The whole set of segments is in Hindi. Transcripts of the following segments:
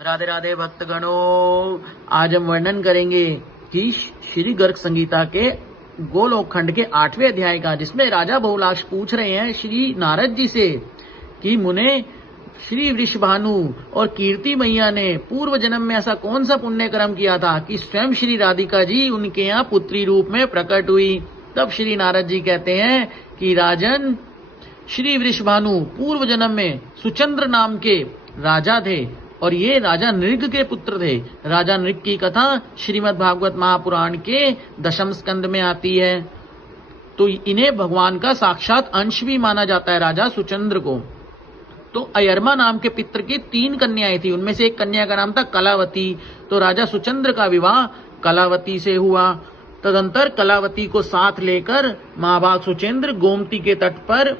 राधे राधे भक्तगणों, आज हम वर्णन करेंगे कि श्री गर्ग संगीता के गोलोक खंड के 8वें अध्याय का, जिसमें राजा बहुलाक्ष पूछ रहे हैं श्री नारद जी से कि मुने श्री वृषभानु और कीर्ति मैया ने पूर्व जन्म में ऐसा कौन सा पुण्य कर्म किया था कि स्वयं श्री राधिका जी उनके यहाँ पुत्री रूप में प्रकट हुई। तब श्री नारद जी कहते हैं कि राजन, श्री वृषभानु पूर्व जन्म में सुचंद्र नाम के राजा थे और ये राजा नृग के पुत्र थे। राजा नृग की कथा श्रीमद् भागवत महापुराण के 10वें स्कंद में आती है। तो इन्हें भगवान का साक्षात अंश भी माना जाता है, राजा सुचंद्र को। तो अयरमा नाम के पितर की 3 कन्याएं थी, उनमें से एक कन्या का नाम था कलावती। तो राजा सुचंद्र का विवाह कलावती से हुआ। तदंतर कलावती को साथ लेकर महाभाग सुचेंद्र गोमती के तट पर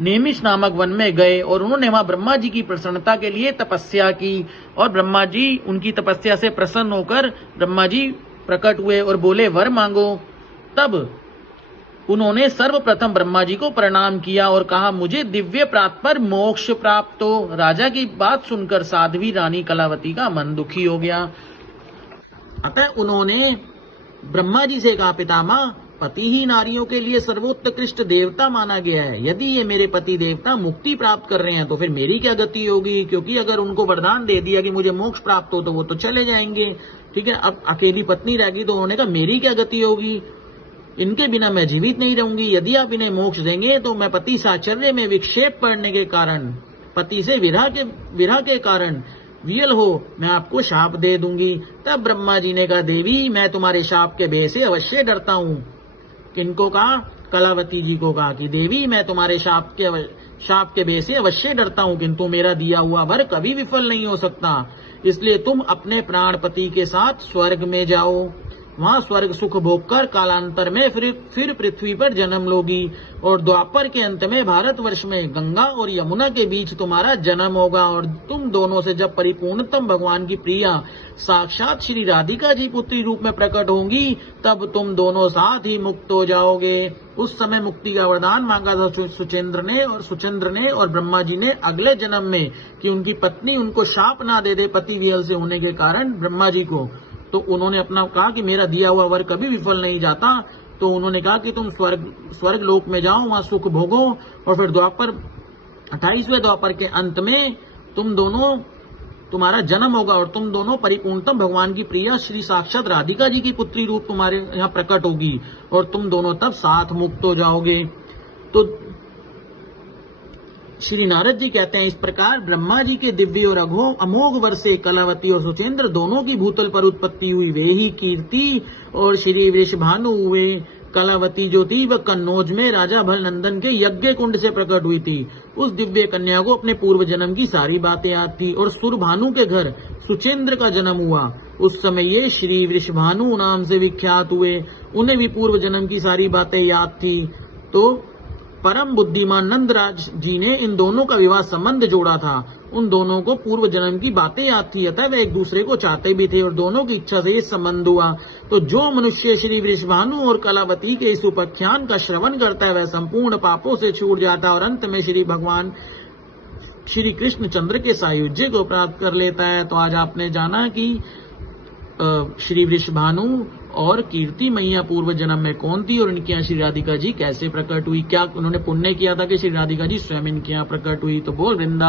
नेमिष नामक वन में गए और उन्होंने वहां ब्रह्मा जी की प्रसन्नता के लिए तपस्या की। और ब्रह्मा जी उनकी तपस्या से प्रसन्न होकर ब्रह्मा जी प्रकट हुए और बोले, वर मांगो। तब उन्होंने सर्वप्रथम ब्रह्मा जी को प्रणाम किया और कहा, मुझे दिव्य प्राप्त पर मोक्ष प्राप्त हो। राजा की बात सुनकर साध्वी रानी कलावती का मन दुखी हो गया। अतः उन्होंने ब्रह्मा जी से कहा, पितामह, पति ही नारियों के लिए सर्वोत्कृष्ट देवता माना गया है। यदि ये मेरे पति देवता मुक्ति प्राप्त कर रहे हैं तो फिर मेरी क्या गति होगी? क्योंकि अगर उनको वरदान दे दिया कि मुझे मोक्ष प्राप्त हो तो वो तो चले जाएंगे, ठीक है। अब अकेली पत्नी रहेगी तो उन्होंने कहा, मेरी क्या गति होगी? इनके बिना मैं जीवित नहीं रहूंगी। यदि आप इन्हें मोक्ष देंगे तो मैं पति साचर्य में विक्षेप पड़ने के कारण, पति से विरह के कारण वियल हो, मैं आपको शाप दे दूंगी। तब ब्रह्मा जी ने कहा, देवी, मैं तुम्हारे शाप के भय से अवश्य डरता हूँ। किनको कहा? कलावती जी को कहा कि देवी, मैं तुम्हारे शाप के भय से अवश्य डरता हूँ, किंतु मेरा दिया हुआ वर कभी विफल नहीं हो सकता। इसलिए तुम अपने प्राणपति के साथ स्वर्ग में जाओ। वहां स्वर्ग सुख भोग कर कालांतर में फिर पृथ्वी पर जन्म लोगी और द्वापर के अंत में भारतवर्ष में गंगा और यमुना के बीच तुम्हारा जन्म होगा। और तुम दोनों से जब परिपूर्णतम भगवान की प्रिया साक्षात श्री राधिका जी पुत्री रूप में प्रकट होंगी, तब तुम दोनों साथ ही मुक्त हो जाओगे। उस समय मुक्ति का वरदान मांगा था सुचेंद्र ने और ब्रह्मा जी ने अगले जन्म में कि उनकी पत्नी उनको शाप ना दे दे पति वियल से होने के कारण ब्रह्मा जी को। तो उन्होंने अपना कहा कि मेरा दिया हुआ वर कभी विफल नहीं जाता। तो उन्होंने कहा कि तुम स्वर्ग लोक में जाओ, वहां सुख भोगो और फिर 28वें द्वापर के अंत में तुम्हारा जन्म होगा और तुम दोनों परिपूर्णतम भगवान की प्रिया श्री साक्षात राधिका जी की पुत्री रूप तुम्हारे यहाँ प्रकट होगी और तुम दोनों तब साथ मुक्त हो जाओगे। तो श्री नारद जी कहते हैं, इस प्रकार ब्रह्मा जी के दिव्य और अमोघ वर से कलावती और सुचेंद्र दोनों की भूतल पर उत्पत्ति हुई। वे ही कीर्ति और श्री वृषभानु हुए। कलावती जो थी वह कन्नौज में राजा भल नंदन के यज्ञ कुंड से प्रकट हुई थी। उस दिव्य कन्या को अपने पूर्व जन्म की सारी बातें याद थी और सुरभानु के घर सुचेंद्र का जन्म हुआ। उस समय ये श्री वृषभानु नाम से विख्यात हुए। उन्हें भी पूर्व जन्म की सारी बातें याद थी। तो परम बुद्धिमान नंदराज जी ने इन दोनों का विवाह संबंध जोड़ा था। उन दोनों को पूर्व जन्म की बातें याद थी, अतः वे एक दूसरे को चाहते भी थे और दोनों की इच्छा से ये संबंध हुआ। तो जो मनुष्य श्री वृषभानु और कलावती के इस उपाख्यान का श्रवण करता है वह संपूर्ण पापों से छूट जाता है और अंत में श्री भगवान श्री कृष्ण चंद्र के सायुज्य को प्राप्त कर लेता है। तो आज आपने जाना कि श्री वृषभानु और कीर्ति मैया पूर्व जन्म में कौन थी और इनके यहाँ श्री राधिका जी कैसे प्रकट हुई, क्या उन्होंने पुण्य किया था कि श्री राधिका जी स्वयं इनके यहाँ प्रकट हुई। तो बोल वृंदा।